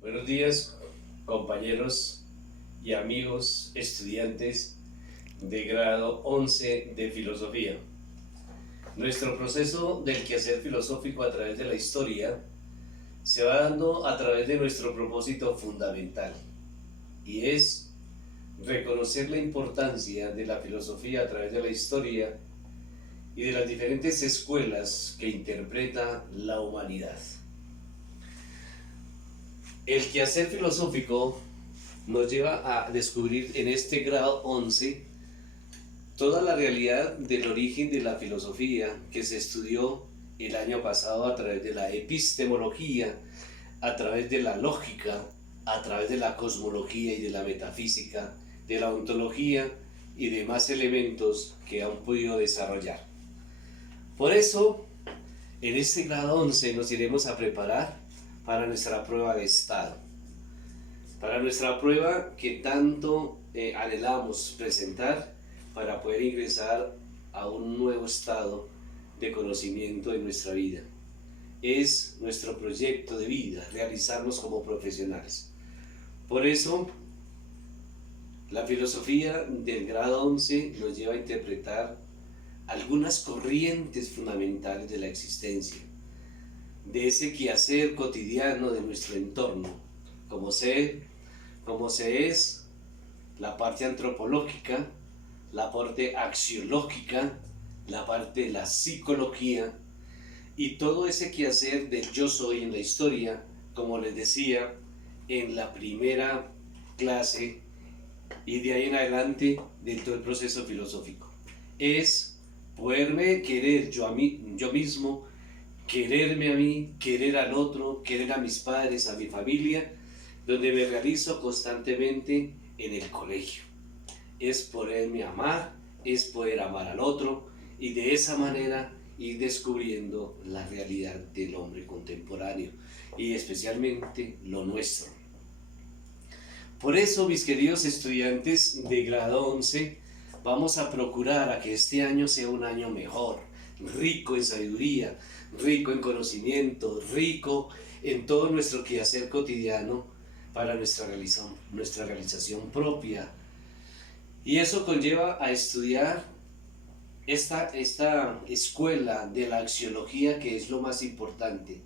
Buenos días, compañeros y amigos estudiantes de grado 11 de filosofía. Nuestro proceso del quehacer filosófico a través de la historia se va dando a través de nuestro propósito fundamental, y es reconocer la importancia de la filosofía a través de la historia y de las diferentes escuelas que interpreta la humanidad. El quehacer filosófico nos lleva a descubrir en este grado 11 toda la realidad del origen de la filosofía que se estudió el año pasado a través de la epistemología, a través de la lógica, a través de la cosmología y de la metafísica, de la ontología y demás elementos que han podido desarrollar. Por eso, en este grado 11 nos iremos a preparar para nuestra prueba de estado, para nuestra prueba que tanto anhelamos presentar para poder ingresar a un nuevo estado de conocimiento en nuestra vida. Es nuestro proyecto de vida, realizarnos como profesionales. Por eso, la filosofía del grado 11 nos lleva a interpretar algunas corrientes fundamentales de la existencia, de ese quehacer cotidiano de nuestro entorno, como se es la parte antropológica, la parte axiológica, la parte de la psicología y todo ese quehacer del yo soy en la historia, como les decía en la primera clase y de ahí en adelante dentro del proceso filosófico. Es poderme querer yo mismo, quererme a mí, querer al otro, querer a mis padres, a mi familia, donde me realizo constantemente en el colegio. Es poderme amar, es poder amar al otro y de esa manera ir descubriendo la realidad del hombre contemporáneo y especialmente lo nuestro. Por eso, mis queridos estudiantes de grado 11, vamos a procurar a que este año sea un año mejor, rico en sabiduría, rico en conocimiento, rico en todo nuestro quehacer cotidiano para nuestra realización propia. Y eso conlleva a estudiar esta escuela de la axiología, que es lo más importante,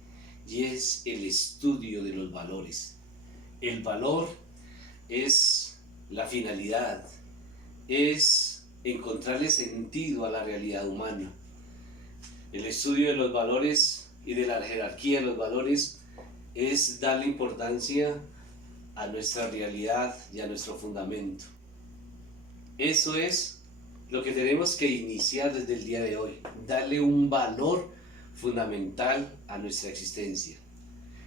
y es el estudio de los valores. El valor es la finalidad, es encontrarle sentido a la realidad humana. El estudio de los valores y de la jerarquía de los valores es darle importancia a nuestra realidad y a nuestro fundamento. Eso es lo que tenemos que iniciar desde el día de hoy, darle un valor fundamental a nuestra existencia.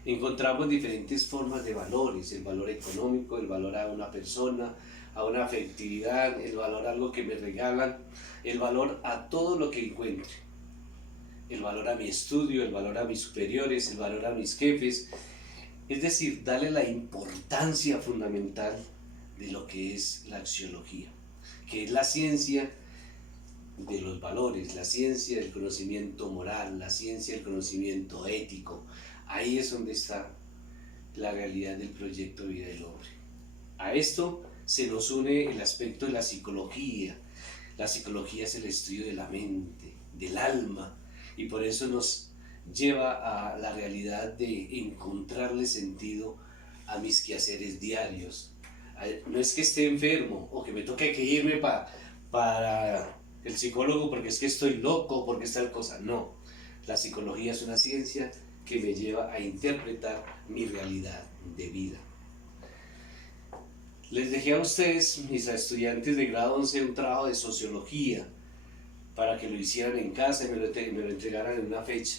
Encontramos diferentes formas de valores: el valor económico, el valor a una persona, a una afectividad, el valor a algo que me regalan, el valor a todo lo que encuentre, el valor a mi estudio, el valor a mis superiores, el valor a mis jefes. Es decir, darle la importancia fundamental de lo que es la axiología, que es la ciencia de los valores, la ciencia del conocimiento moral, la ciencia del conocimiento ético. Ahí es donde está la realidad del proyecto de vida del hombre. A esto se nos une el aspecto de la psicología. La psicología es el estudio de la mente, del alma, y por eso nos lleva a la realidad de encontrarle sentido a mis quehaceres diarios. No es que esté enfermo o que me toque que irme para el psicólogo porque es que estoy loco, porque es tal cosa. No, la psicología es una ciencia que me lleva a interpretar mi realidad de vida. Les dejé a ustedes, mis estudiantes de grado 11, un trabajo de sociología para que lo hicieran en casa y me lo entregaran en una fecha.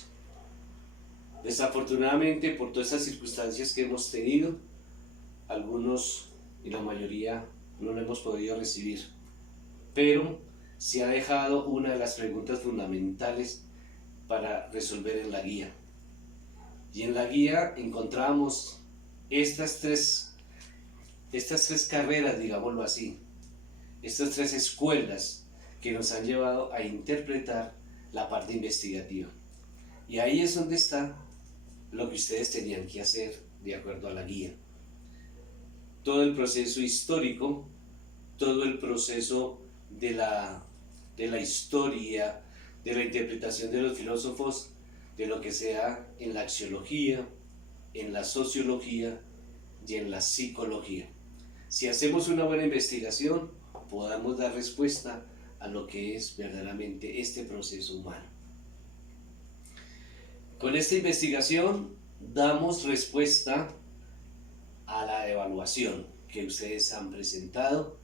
Desafortunadamente, por todas estas circunstancias que hemos tenido, algunos y la mayoría no lo hemos podido recibir, pero se ha dejado una de las preguntas fundamentales para resolver en la guía. Y en la guía encontramos estas tres carreras, digámoslo así, estas tres escuelas que nos han llevado a interpretar la parte investigativa. Y ahí es donde está lo que ustedes tenían que hacer de acuerdo a la guía. Todo el proceso histórico, todo el proceso de la historia, de la interpretación de los filósofos, de lo que sea en la axiología, en la sociología y en la psicología. Si hacemos una buena investigación, podamos dar respuesta a lo que es verdaderamente este proceso humano. Con esta investigación damos respuesta a la evaluación que ustedes han presentado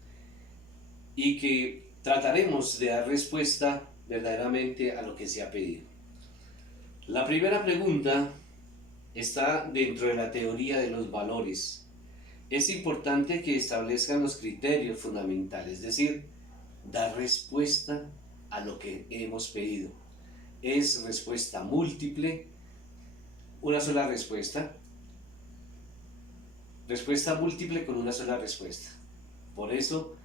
y que trataremos de dar respuesta verdaderamente a lo que se ha pedido. La primera pregunta está dentro de la teoría de los valores. Es importante que establezcan los criterios fundamentales, es decir, dar respuesta a lo que hemos pedido. Es respuesta múltiple, una sola respuesta. Respuesta múltiple con una sola respuesta. Por eso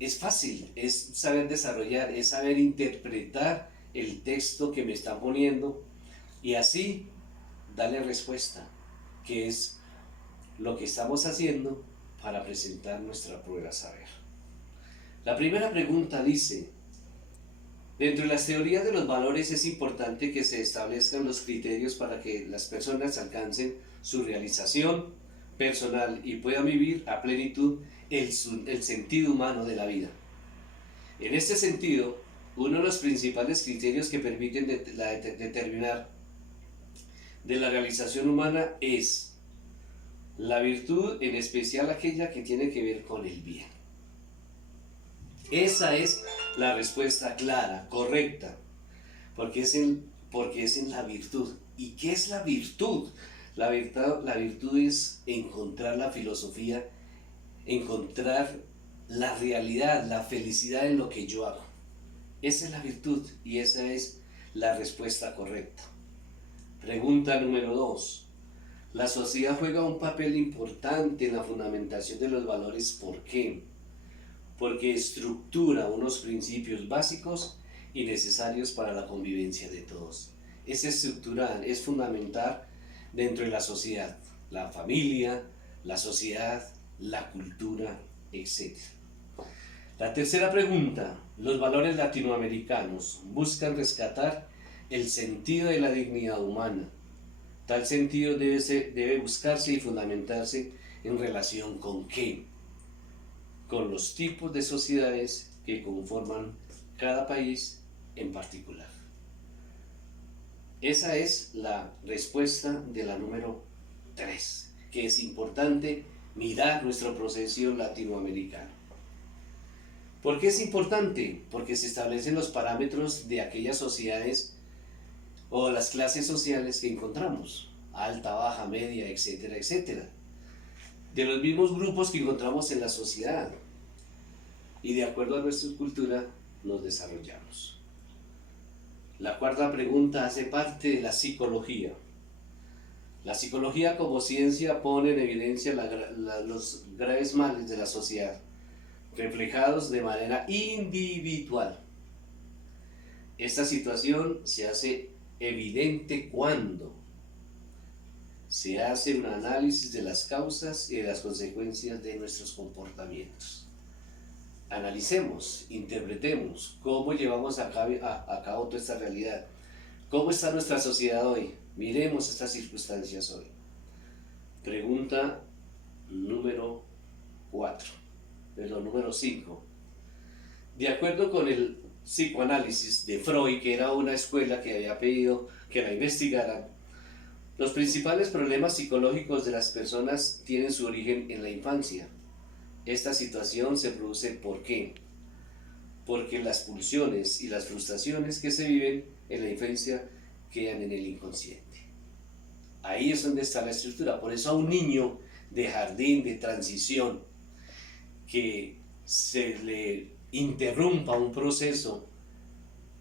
es fácil, es saber desarrollar, es saber interpretar el texto que me están poniendo y así darle respuesta, que es lo que estamos haciendo para presentar nuestra prueba saber. La primera pregunta dice: dentro de las teorías de los valores es importante que se establezcan los criterios para que las personas alcancen su realización personal y puedan vivir a plenitud el sentido humano de la vida. En este sentido, uno de los principales criterios que permiten determinar de la realización humana es la virtud, en especial aquella que tiene que ver con el bien. Esa es la respuesta clara, correcta, porque es en la virtud. ¿Y qué es la virtud? La virtud es encontrar la filosofía, encontrar la realidad, la felicidad en lo que yo hago. Esa es la virtud y esa es la respuesta correcta. Pregunta número 2. La sociedad juega un papel importante en la fundamentación de los valores. ¿Por qué? Porque estructura unos principios básicos y necesarios para la convivencia de todos. Es estructural, es fundamental dentro de la sociedad, la familia, la sociedad, la cultura, etc. La tercera pregunta: los valores latinoamericanos buscan rescatar el sentido de la dignidad humana. Tal sentido debe buscarse y fundamentarse en relación con ¿qué? Con los tipos de sociedades que conforman cada país en particular. Esa es la respuesta de la número 3, que es importante mirar nuestro proceso latinoamericano. ¿Por qué es importante? Porque se establecen los parámetros de aquellas sociedades o las clases sociales que encontramos, alta, baja, media, etcétera, etcétera. De los mismos grupos que encontramos en la sociedad. Y de acuerdo a nuestra cultura nos desarrollamos. La cuarta pregunta hace parte de la psicología. La psicología como ciencia pone en evidencia los graves males de la sociedad, reflejados de manera individual. Esta situación se hace evidente cuando se hace un análisis de las causas y de las consecuencias de nuestros comportamientos. Analicemos, interpretemos cómo llevamos a cabo toda esta realidad, cómo está nuestra sociedad hoy, miremos estas circunstancias hoy. Pregunta número 5. De acuerdo con el psicoanálisis de Freud, que era una escuela que había pedido que la investigaran, los principales problemas psicológicos de las personas tienen su origen en la infancia. Esta situación se produce ¿por qué? Porque las pulsiones y las frustraciones que se viven en la infancia quedan en el inconsciente. Ahí es donde está la estructura. Por eso a un niño de jardín, de transición, que se le interrumpa un proceso,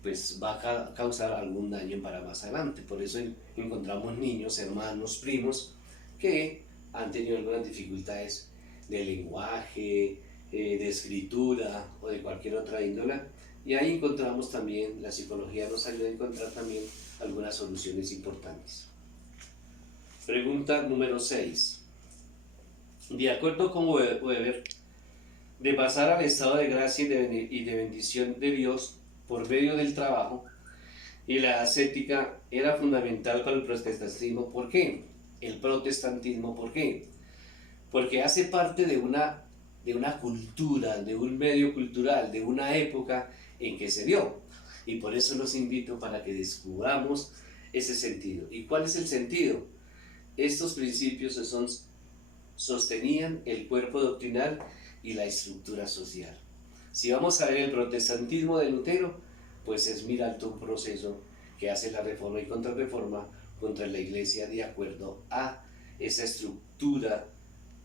pues va a causar algún daño para más adelante. Por eso encontramos niños, hermanos, primos, que han tenido algunas dificultades de lenguaje, de escritura o de cualquier otra índole, y ahí encontramos también, la psicología nos ayuda a encontrar también algunas soluciones importantes. Pregunta número 6. De acuerdo con Weber, de pasar al estado de gracia y de bendición de Dios por medio del trabajo y la ascética era fundamental para el protestantismo. ¿Por qué? El protestantismo, ¿por qué? Porque hace parte de una cultura, de un medio cultural, de una época en que se dio. Y por eso los invito para que descubramos ese sentido. ¿Y cuál es el sentido? Estos principios sostenían el cuerpo doctrinal y la estructura social. Si vamos a ver el protestantismo de Lutero, pues es mirar todo un proceso que hace la reforma y contrarreforma contra la iglesia de acuerdo a esa estructura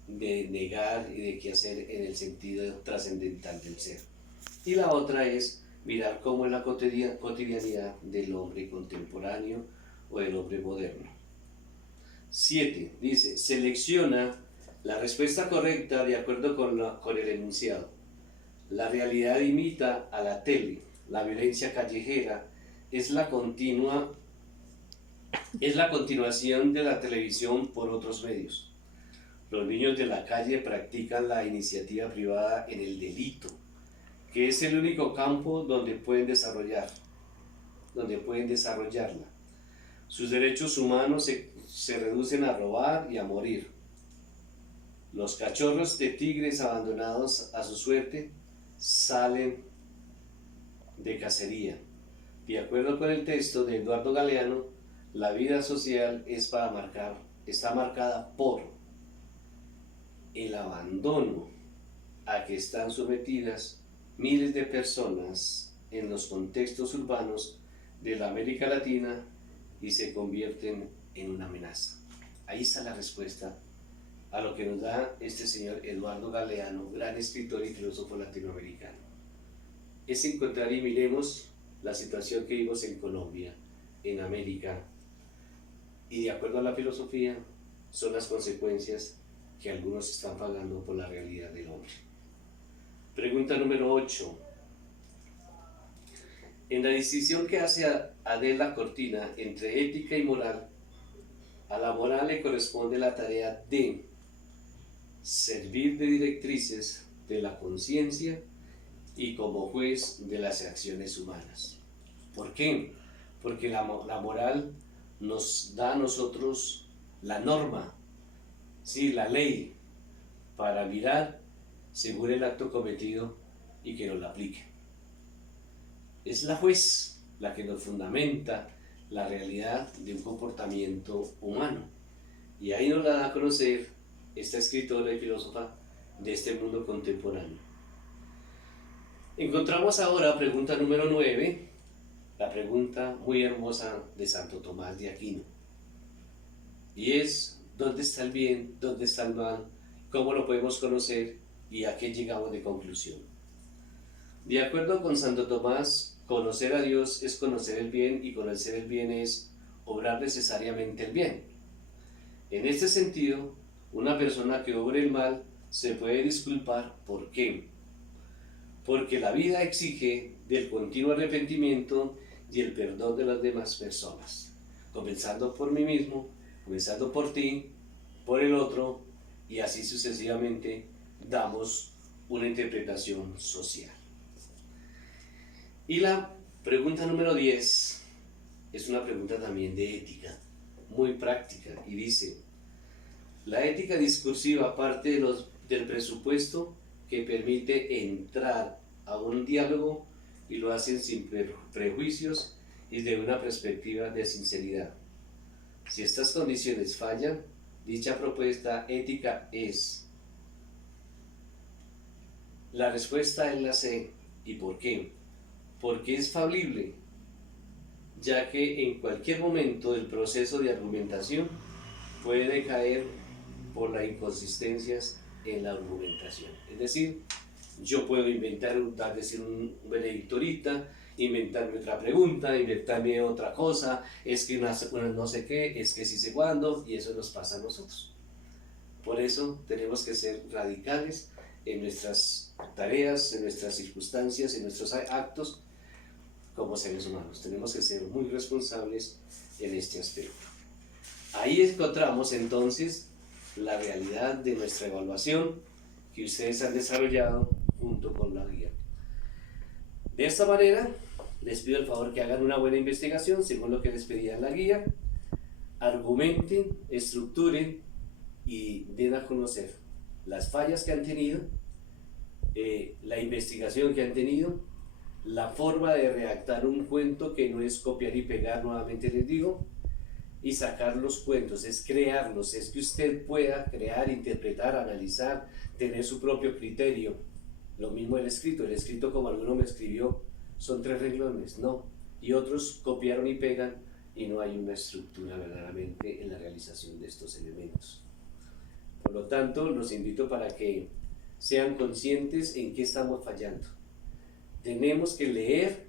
de negar y de qué hacer en el sentido trascendental del ser. Y la otra es mirar cómo es la cotidianidad del hombre contemporáneo o del hombre moderno. 7. Dice, selecciona la respuesta correcta de acuerdo con el enunciado. La realidad imita a la tele, la violencia callejera es la continuación de la televisión por otros medios. Los niños de la calle practican la iniciativa privada en el delito, que es el único campo donde pueden desarrollarla. Sus derechos humanos se reducen a robar y a morir. Los cachorros de tigres abandonados a su suerte salen de cacería. De acuerdo con el texto de Eduardo Galeano, la vida social está marcada por el abandono a que están sometidas miles de personas en los contextos urbanos de la América Latina y se convierten en una amenaza. Ahí está la respuesta a lo que nos da este señor Eduardo Galeano, gran escritor y filósofo latinoamericano. Es encontrar y miremos la situación que vimos en Colombia, en América, y de acuerdo a la filosofía son las consecuencias que algunos están pagando por la realidad del hombre. Pregunta número 8. En la distinción que hace Adela Cortina entre ética y moral, a la moral le corresponde la tarea de servir de directrices de la conciencia y como juez de las acciones humanas. ¿Por qué? Porque la moral nos da a nosotros la norma, ¿sí? La ley, para mirar según el acto cometido y que nos la aplique. Es la juez la que nos fundamenta la realidad de un comportamiento humano. Y ahí nos la da a conocer esta escritora y filósofa de este mundo contemporáneo. Encontramos ahora pregunta número 9, la pregunta muy hermosa de Santo Tomás de Aquino. Y es, ¿dónde está el bien? ¿Dónde está el mal? ¿Cómo lo podemos conocer? ¿Y a qué llegamos de conclusión? De acuerdo con Santo Tomás, conocer a Dios es conocer el bien y conocer el bien es obrar necesariamente el bien. En este sentido, una persona que obre el mal se puede disculpar. ¿Por qué? Porque la vida exige del continuo arrepentimiento y el perdón de las demás personas, comenzando por mí mismo, comenzando por ti, por el otro, y así sucesivamente damos una interpretación social. Y la pregunta número 10 es una pregunta también de ética, muy práctica, y dice: la ética discursiva parte del presupuesto que permite entrar a un diálogo y lo hacen sin prejuicios y de una perspectiva de sinceridad. Si estas condiciones fallan, dicha propuesta ética es. La respuesta es la C. ¿Y por qué? Porque es falible, ya que en cualquier momento del proceso de argumentación puede caer por las inconsistencias en la argumentación. Es decir, yo puedo decir un benedictorita, inventarme otra pregunta, inventarme otra cosa, es que una no sé qué, es que sí sé cuándo, y eso nos pasa a nosotros. Por eso tenemos que ser radicales en nuestras tareas, en nuestras circunstancias, en nuestros actos como seres humanos. Tenemos que ser muy responsables en este aspecto. Ahí encontramos entonces la realidad de nuestra evaluación que ustedes han desarrollado junto con la guía. De esta manera, les pido el favor que hagan una buena investigación según lo que les pedía en la guía, argumenten, estructuren y den a conocer las fallas que han tenido, la investigación que han tenido, la forma de redactar un cuento que no es copiar y pegar, nuevamente les digo, y sacar los cuentos, es crearlos, es que usted pueda crear, interpretar, analizar, tener su propio criterio. Lo mismo el escrito como alguno me escribió, son 3 renglones, no, y otros copiaron y pegan y no hay una estructura verdaderamente en la realización de estos elementos. Por lo tanto, los invito para que sean conscientes en qué estamos fallando. Tenemos que leer,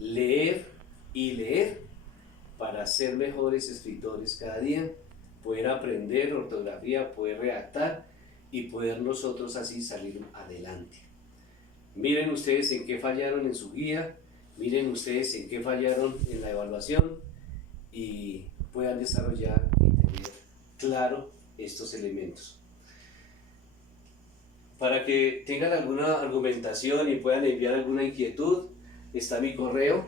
leer y leer para ser mejores escritores cada día, poder aprender ortografía, poder redactar y poder nosotros así salir adelante. Miren ustedes en qué fallaron en su guía, miren ustedes en qué fallaron en la evaluación y puedan desarrollar y tener claro estos elementos. Para que tengan alguna argumentación y puedan enviar alguna inquietud, está mi correo,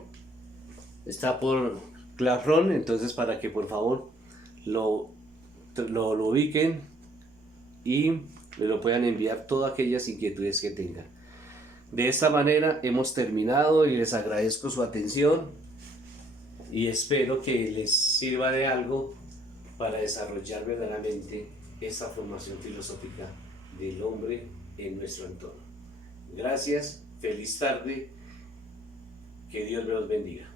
está por Clafron, entonces para que por favor lo ubiquen y me lo puedan enviar todas aquellas inquietudes que tengan. De esta manera hemos terminado y les agradezco su atención y espero que les sirva de algo para desarrollar verdaderamente esta formación filosófica del hombre en nuestro entorno. Gracias, feliz tarde, que Dios me los bendiga.